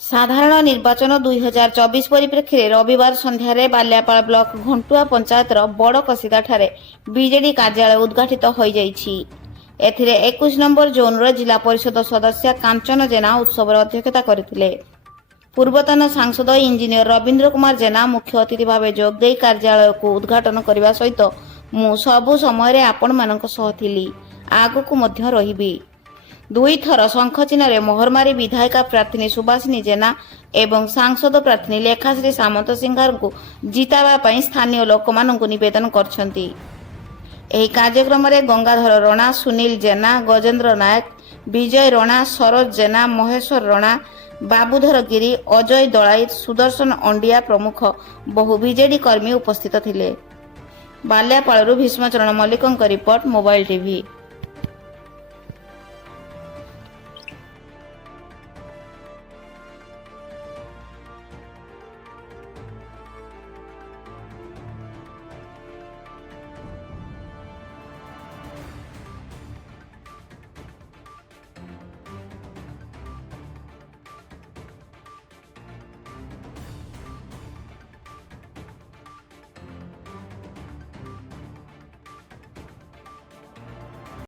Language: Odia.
ସାଧାରଣ ନିର୍ବାଚନ 2024 ପରିପ୍ରେକ୍ଷୀରେ ରବିବାର ସନ୍ଧ୍ୟାରେ ବାଲିଆପାଳ ବ୍ଲକ ଘଣ୍ଟୁଆ ପଞ୍ଚାୟତର ବଡ଼କସିଦାଠାରେ ବିଜେଡି କାର୍ଯ୍ୟାଳୟ ଉଦ୍ଘାଟିତ ହୋଇଯାଇଛି। ଏଥିରେ 21 ନମ୍ବର ଜୋନ୍ର ଜିଲ୍ଲା ପରିଷଦ ସଦସ୍ୟା କାଞ୍ଚନ ଜେନା ଉତ୍ସବରେ ଅଧ୍ୟକ୍ଷତା କରିଥିଲେ। ପୂର୍ବତନ ସାଂସଦ ଇଞ୍ଜିନିୟର ରବୀନ୍ଦ୍ର କୁମାର ଜେନା ମୁଖ୍ୟ ଅତିଥି ଭାବେ ଯୋଗଦେଇ କାର୍ଯ୍ୟାଳୟକୁ ଉଦ୍ଘାଟନ କରିବା ସହିତ ମୁଁ ସବୁ ସମୟରେ ଆପଣମାନଙ୍କ ସହ ଥିଲି, ଆଗକୁ ମଧ୍ୟ ରହିବି। ଦୁଇଥର ଶଙ୍ଖଚିହ୍ନରେ ମୋହରମାରୀ ବିଧାୟିକା ପ୍ରାର୍ଥିନୀ ସୁବାସିନୀ ଜେନା ଏବଂ ସାଂସଦ ପ୍ରାର୍ଥିନୀ ଲେଖାଶ୍ରୀ ସାମନ୍ତସିଂହାରଙ୍କୁ ଜିତାଇବା ପାଇଁ ସ୍ଥାନୀୟ ଲୋକମାନଙ୍କୁ ନିବେଦନ କରିଛନ୍ତି। ଏହି କାର୍ଯ୍ୟକ୍ରମରେ ଗଙ୍ଗାଧର ରଣା, ସୁନୀଲ ଜେନା, ଗଜେନ୍ଦ୍ର ନାୟକ, ବିଜୟ ରଣା, ସରୋଜ ଜେନା, ମହେଶ୍ୱର ରଣା, ବାବୁଧର ଗିରି, ଅଜୟ ଦଳାଇତ, ସୁଦର୍ଶନ ଅଣ୍ଡିଆ ପ୍ରମୁଖ ବହୁ ବିଜେଡି କର୍ମୀ ଉପସ୍ଥିତ ଥିଲେ। ବାଲିଆପାଳରୁ ଭୀଷ୍ମଚରଣ ମଲ୍ଲିକଙ୍କ ରିପୋର୍ଟ, ମୋବାଇଲ ଟିଭି।